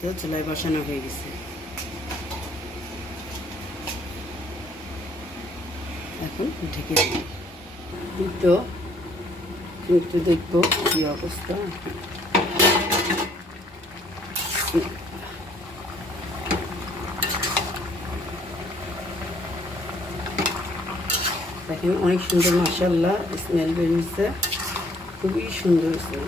তো চুলায় বসানো হয়ে গেছে। এখন ঢেকে দিই। তো একটু দেখবো কি অবস্থা। দেখেন অনেক সুন্দর, মাশাআল্লাহ স্মেল বেরিয়েছে, খুবই সুন্দর স্মেল।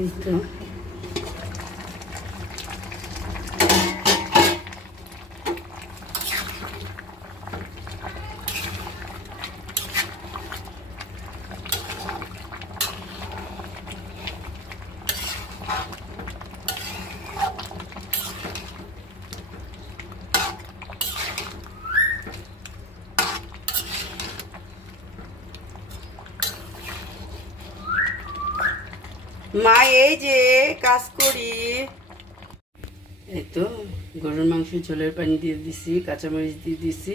এই তো মা এই যে কাজ করি। এই তো গরুর মাংস ঝোলের পানি দিয়ে দিছি, কাঁচামরিচ দিয়ে দিছি।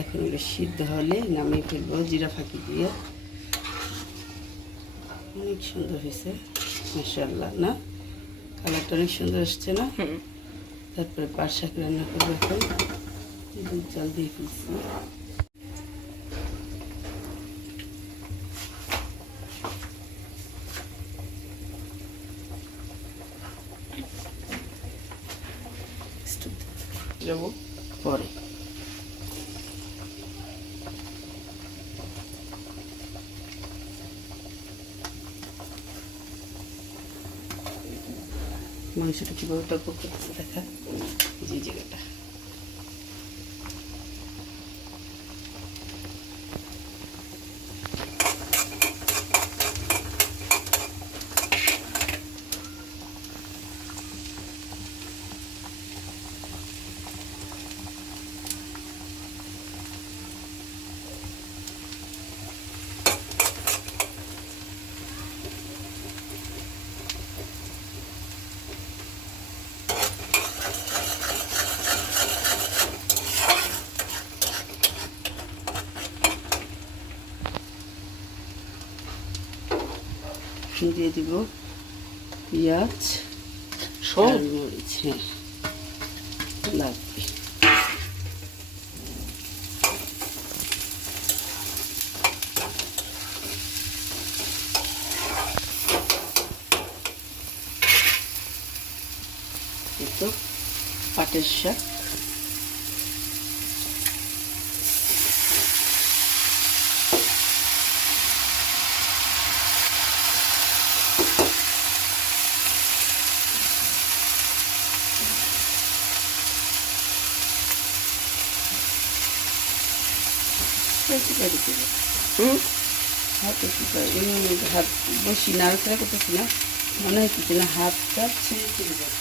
এখন এগুলো সিদ্ধ হলে নামিয়ে ফেলবো জিরা ফাঁকি দিয়ে। অনেক সুন্দর হয়েছে মাশাআল্লাহ, না কালারটা অনেক সুন্দর আসছে না। তারপরে পাট শাক রান্না করবো। এখন দুধ জল দিয়ে ফেলছি। যাবো পরে। মাংসটা কীভাবে টকবক করতেছে দেখা, যে জায়গাটা। দিয়ে দিব পেঁয়াজ, মরিচ, হ্যাঁ লাগবে। তো পাটের শাক, হাত বসি নাড়াচাড়া করতেছি না, মনে হচ্ছে না হাতটা ছেড়ে চলে যাবে।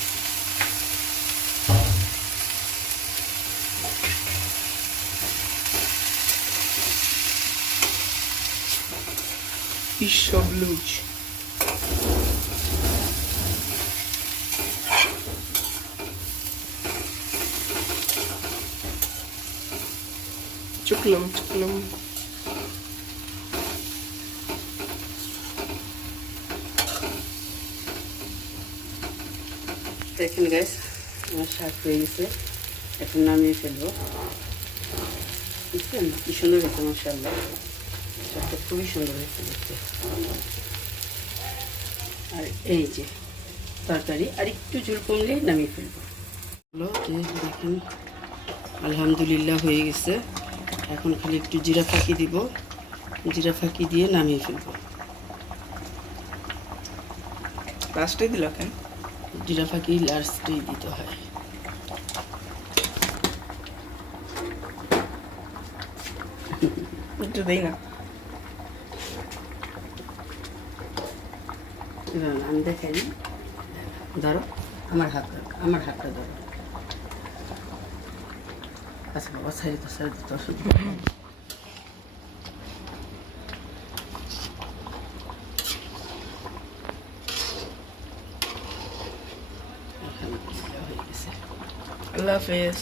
Piszobluć. Çuklum çuklum. দেখেন গাইস আমার শাক হয়ে গেছে, এখন নামিয়ে ফেলবো। বুঝছেন কি সুন্দর হয়েছে মাশাআল্লাহ, শাকটা খুবই সুন্দর হয়েছে দেখতে। আর এই যে তরকারি আর একটু ঝোল কমলে নামিয়ে ফেলবো। দেখেন আলহামদুলিল্লাহ হয়ে গেছে। এখন খালি একটু জিরা ফাঁকি দিব, জিরা ফাঁকি দিয়ে নামিয়ে ফেলবো। লাস্টে দিল কেন? জিরা ফাঁকি লাস্টেই দিতে হয়। একটু দেই না। এবার আমি দেখাই দিই। ধরো আমার হাতটা ধরো। আচ্ছা বাবা, সাইড তো অসুবিধা নেই। আলহামদুলিল্লাহ, হয়ে গেছে। আল্লাহ হাফেজ।